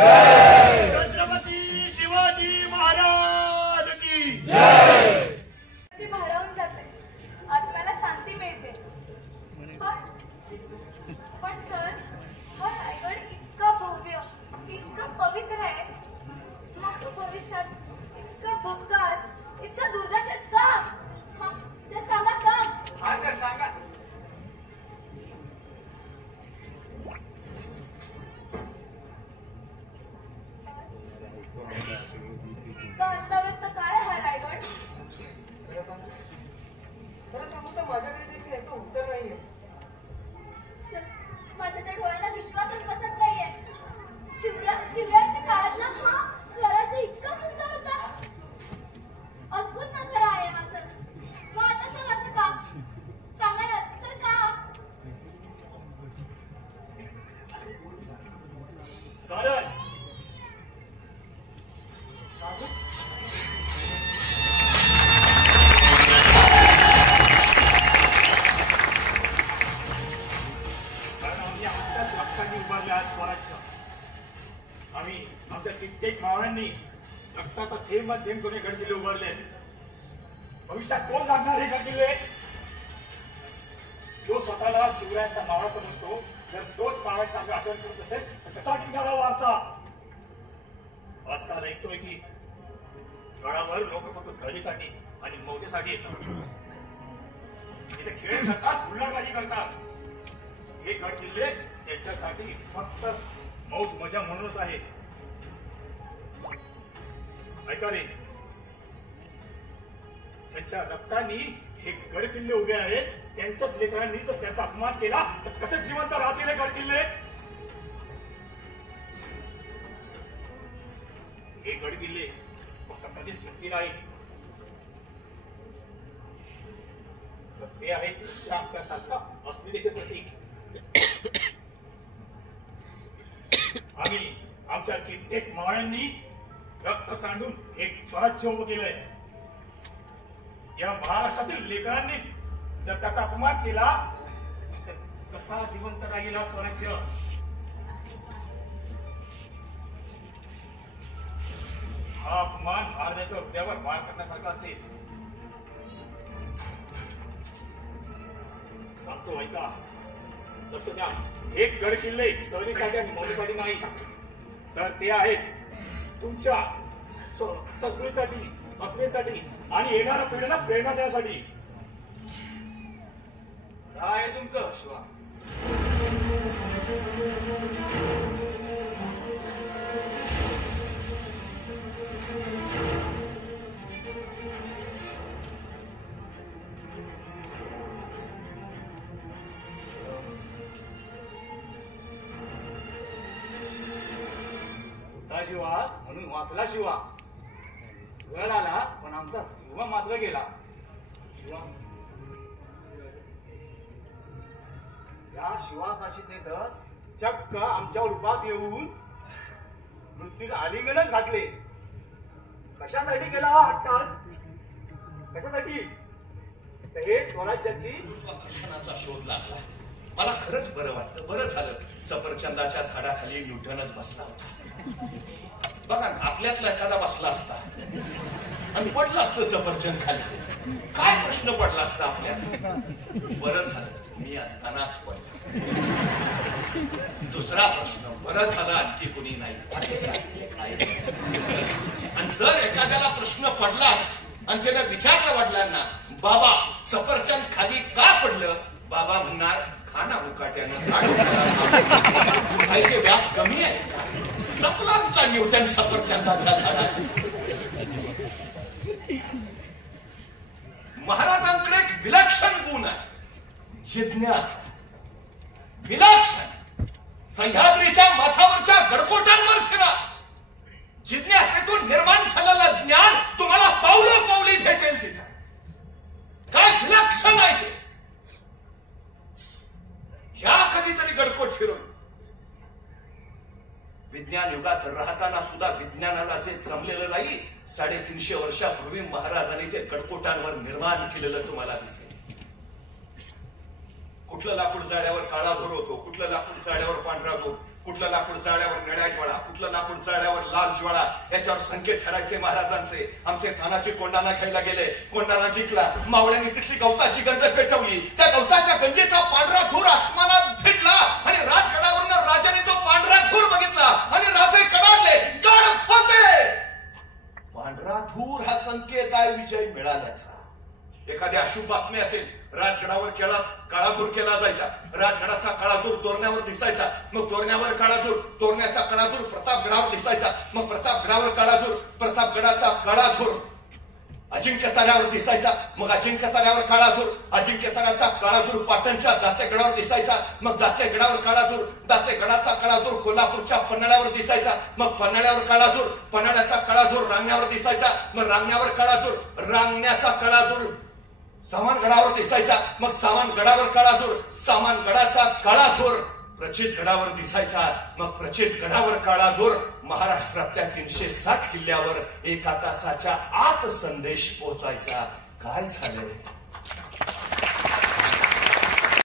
छत्रपती शिवाजी महाराज की जय. ती भारावून जाते, आत्म्याला शांती मिळते. पण सर, हा रायगड इतका भव्य, इतका पवित्र आहे, मग तो भविष्यात इतका भक्कास, इतका दुर्दशेत का? सर सांगा का? हा सर सांगा. का अस्ताव्यस्त काय हा रायगड? खरं सांगू तर माझ्याकडे देखील याचं उत्तर नाहीये. सर, माझ्या त्या डोळ्यांना विश्वासच बसत नाहीये. शिवरायांच्या काळातला हा स्वराज्य इतका सुंदर होता. अद्भुत नजर आहे हा सर. मग आता सर असं का? सांगा ना सर का? कारण आम्ही आमच्याच हक्काने उभारले आज स्वराज्य. आम्ही आमच्या कित्येक मावळ्यांनी रक्ताचा थेंब थेंब करून गड किल्ले उभारले. भविष्यात कोण लागणार हे गड किल्ले? जो स्वतःला शिवरायांचा मावळा समजतो, जर तोच मावळ्याचं चांगलं आचरण करत असेल तर कसा टिकणारा वारसा? आजकाल ऐकतोय की गडावर लोक फक्त सहलीसाठी आणि मौजेसाठी येतात. इथे खेळ करतात, हुल्लडबाजी करतात. हे गड किल्ले त्यांच्यासाठी फक्त मौज मजा म्हणूनच आहे. ऐका रे, त्यांच्या रक्तानी हे गड किल्ले उभे आहेत. त्यांच्याच लेकरांनी जर त्यांचा अपमान केला तर कसे जिवंत राहतील हे गड किल्ले? हे गड किल्ले फक्त कधीच भिंती नाही, तर ते आहेत तुमच्या आमच्यासारखा अस्मितेचे प्रतीक. आम्ही आमच्या कित्येक मावळ्यांनी रक्त सांडून एक स्वराज्य उभं केलंय. या महाराष्ट्रातील लेकरांनीच जर त्याचा अपमान केला तर कसा जिवंत राहील हा स्वराज्य? हा अपमान भारताच्या हृदयावर मार करण्यासारखा असेल. सांगतो ऐका, लक्ष द्या. हे गड किल्ले सहलीसाठी आणि मौजेसाठी नाही, तर ते आहेत तुमच्या संस्कृतीसाठी, अस्मितेसाठी आणि येणाऱ्या पिढीला प्रेरणा देण्यासाठी. काय आहे तुमचं शिवा? शिवा म्हणून वाचला शिवा. वेळ आला पण आमचा शिवा मात्र गेला. शिवा या शिवाकाशीने तर चक्क आमच्या रूपात येऊन मृत्यूला आलिंगनच घातले. कशासाठी केला हा हट्टास? कशासाठी? तर हे स्वराज्याची गुरुत्वाकर्षणाचा शोध लागला. मला खरंच बरं वाटतं. बरं झालं सफरचंदाच्या झाडाखाली न्यूटनच बसला होता. बघा ना, आपल्यातला एखादा बसला असता आणि पडला असतं सफरचंद खाली, काय प्रश्न पडला असता आपल्याला? बरं झालं मी असतानाच पडला. दुसरा प्रश्न, बरं झालं आणखी कुणी नाही. काय? आणि जर एखाद्याला प्रश्न पडलाच आणि त्याने विचारलं वडिलांना, बाबा सफरचंद खाली का पडलं? बाबा म्हणणार, खाना मुकाट्यानं काय ते व्याप कमी आहे का? संपला आमचा न्यूटन सफरचंदाच्या झाडाखाली. महाराजांकडे एक विलक्षण गुण आहे, जिज्ञासा. विलक्षण. सह्याद्रीच्या माथावरच्या गडकोटांवर फिरा, जिज्ञासेतून निर्माण झालेलं ज्ञान तुम्हाला पावलं पावली भेटेल तिथं. काय विलक्षण आहे ते. या कधीतरी गडकोट फिरून. विज्ञान युगात राहताना सुद्धा विज्ञानाला जे जमलेलं नाही, 350 वर्षापूर्वी महाराजांनी ते गडकोटांवर निर्माण केलेलं तुम्हाला दिसेल. कुठलं लाकूड जाळ्यावर काळा भर होतो, कुठलं लाकूड जाळ्यावर पांढरा होतो, कुठलं कुठलं लाकूड जाळल्यावर निळ्या ज्वाळा, कुठलं लाकूड जाळल्यावर लाल ज्वाळा, याच्यावर संकेत ठरायचे महाराजांचे. आमचे थानाचे कोंडाणा खायला गेले, कोंडाणा जिंकला. मावळ्यांनी तिथली गवताची गंज पेटवली. त्या गवताच्या गंजेचा पांढरा धूर आसमानात भिडला आणि राजगडावरून राजाने तो पांढरा धूर बघितला आणि राजे कडाडले, गड फते. पांढरा धूर हा संकेत आहे विजय मिळाल्याचा. एखादी अशुभ बातमी असेल, राजगडावर काळा धूर केला जायचा. राजगडाचा काळा धूर तोरण्यावर दिसायचा, मग तोरण्यावर काळा धूर, तोरण्याचा काळा धूर प्रतापगडावर दिसायचा, मग प्रतापगडावर काळा धूर, प्रतापगडाचा काळा धूर अजिंक्य ताऱ्यावर दिसायचा, मग अजिंक्य ताऱ्यावर काळा धूर, अजिंक्य ताऱ्याचा काळा धूर पाटणच्या दातेगडावर दिसायचा, मग दातेगडावर काळा धूर, दातेगडाचा काळा धूर कोल्हापूरच्या पन्हाळ्यावर दिसायचा, मग पन्हाळ्यावर काळा धूर, पन्हाळ्याचा काळा धूर रांगण्यावर दिसायचा, मग रांगण्यावर काळा धूर, रांगण्याचा काळा धूर सामानगडावर दिसायचा, मग सामानगडावर काळा धूर, सामानगडाचा काळा धूर प्रचितगडावर दिसायचा, मग प्रचितगडावर काळा धूर महाराष्ट्रातल्या 360 किल्ल्यावर एका तासाच्या आत संदेश पोहोचायचा. काय झालंय?